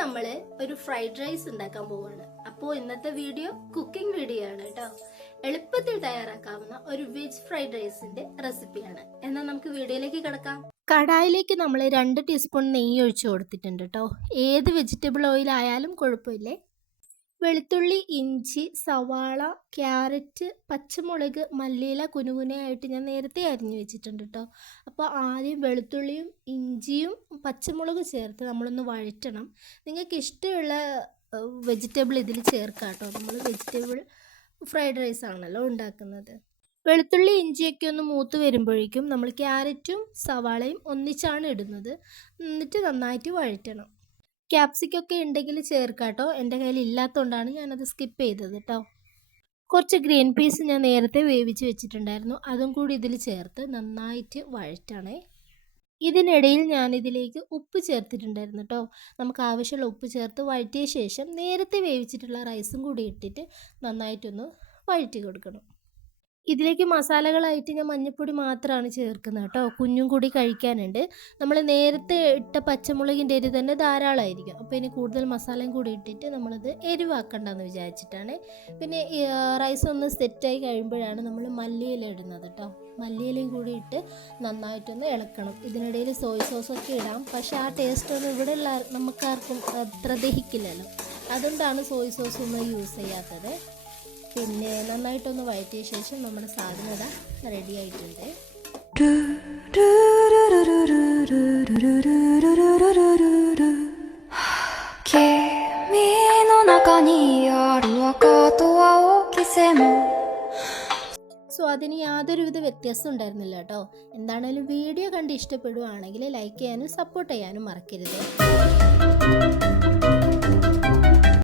നമ്മൾ ഒരു fried rice ഉണ്ടാക്കാൻ പോവാണ്. അപ്പോൾ ഇന്നത്തെ വീഡിയോ കുക്കിംഗ് വീഡിയോ ആണ് കേട്ടോ എളുപ്പത്തിൽ തയ്യാറാക്കാവുന്ന ഒരു വെജ് ഫ്രൈഡ് റൈസിന്റെ റെസിപ്പിയാണ് എന്നാൽ നമുക്ക് വീഡിയോയിലേക്ക് കിടക്കാം. കടായിലേക്ക് നമ്മൾ രണ്ട് ടീസ്പൂൺ നെയ്യ് ഒഴിച്ചു കൊടുത്തിട്ടുണ്ട് കേട്ടോ ഏത് വെജിറ്റബിൾ ഓയിൽ ആയാലും കുഴപ്പമില്ലേ? വെളുത്തുള്ളി ഇഞ്ചി സവാള ക്യാരറ്റ് പച്ചമുളക് മല്ലിയില കുനുകുനയായിട്ട് ഞാൻ നേരത്തെ അരിഞ്ഞു വെച്ചിട്ടുണ്ട് കേട്ടോ അപ്പോൾ ആദ്യം വെളുത്തുള്ളിയും ഇഞ്ചിയും പച്ചമുളക് ചേർത്ത് നമ്മളൊന്ന് വഴറ്റണം. നിങ്ങൾക്ക് ഇഷ്ടമുള്ള വെജിറ്റബിൾ ഇതിൽ ചേർക്കാം കേട്ടോ നമ്മൾ വെജിറ്റബിൾ ഫ്രൈഡ് റൈസ് ആണല്ലോ ഉണ്ടാക്കുന്നത്. വെളുത്തുള്ളി ഇഞ്ചിയൊക്കെ ഒന്ന് മൂത്ത് വരുമ്പോഴേക്കും നമ്മൾ ക്യാരറ്റും സവാളയും ഒന്നിച്ചാണ് ഇടുന്നത്. എന്നിട്ട് നന്നായിട്ട് വഴറ്റണം. ക്യാപ്സിക്കൊക്കെ ഉണ്ടെങ്കിൽ ചേർക്കാട്ടോ. കേട്ടോ എന്റെ കയ്യിൽ ഇല്ലാത്തതുകൊണ്ടാണ് ഞാനത് സ്കിപ്പ് ചെയ്തത് കേട്ടോ കുറച്ച് ഗ്രീൻ പീസ് ഞാൻ നേരത്തെ വേവിച്ച് വെച്ചിട്ടുണ്ടായിരുന്നു. അതും കൂടി ഇതിൽ ചേർത്ത് നന്നായിട്ട് വഴറ്റണേ. ഇതിനിടയിൽ ഞാൻ ഇതിലേക്ക് ഉപ്പ് ചേർത്തിട്ടുണ്ടായിരുന്നു കേട്ടോ നമുക്ക് ആവശ്യമുള്ള ഉപ്പ് ചേർത്ത് വഴറ്റിയ ശേഷം നേരത്തെ വേവിച്ചിട്ടുള്ള റൈസും കൂടി ഇട്ടിട്ട് നന്നായിട്ടൊന്ന് വഴറ്റി കൊടുക്കണം. ഇതിലേക്ക് മസാലകളായിട്ട് ഞാൻ മഞ്ഞൾപ്പൊടി മാത്രമാണ് ചേർക്കുന്നത് കേട്ടോ. കുഞ്ഞും കൂടി കഴിക്കാനുണ്ട്. നമ്മൾ നേരത്തെ ഇട്ട പച്ചമുളകിന്റെ എരി തന്നെ ധാരാളമായിരിക്കും. അപ്പോൾ ഇനി കൂടുതൽ മസാലയും കൂടി ഇട്ടിട്ട് നമ്മളത് എരിവാക്കണ്ടെന്ന് വിചാരിച്ചിട്ടാണ്. പിന്നെ റൈസ് ഒന്ന് സെറ്റായി കഴിയുമ്പോഴാണ് നമ്മൾ മല്ലിയില ഇടുന്നത് കേട്ടോ. മല്ലിയിലയും കൂടി ഇട്ട് നന്നായിട്ടൊന്ന് ഇളക്കണം. ഇതിനിടയിൽ സോയ് സോസൊക്കെ ഇടാം. പക്ഷേ ആ ടേസ്റ്റ് ഒന്നും ഉള്ള നമുക്കാർക്കും അത്ര ദഹിക്കില്ലല്ലോ. അതുകൊണ്ടാണ് സോയ സോസ് ഒന്നും യൂസ് ചെയ്യാത്തത്. പിന്നെ നന്നായിട്ടൊന്ന് വഴറ്റിയ ശേഷം നമ്മുടെ സാധനം ഇതാ റെഡി ആയിട്ടുണ്ട്. സോ അതിന് യാതൊരുവിധ വ്യത്യാസം ഉണ്ടായിരുന്നില്ല കേട്ടോ. എന്താണേലും വീഡിയോ കണ്ട് ഇഷ്ടപ്പെടുവാണെങ്കിൽ ലൈക്ക് ചെയ്യാനും സപ്പോർട്ട് ചെയ്യാനും മറക്കരുത്.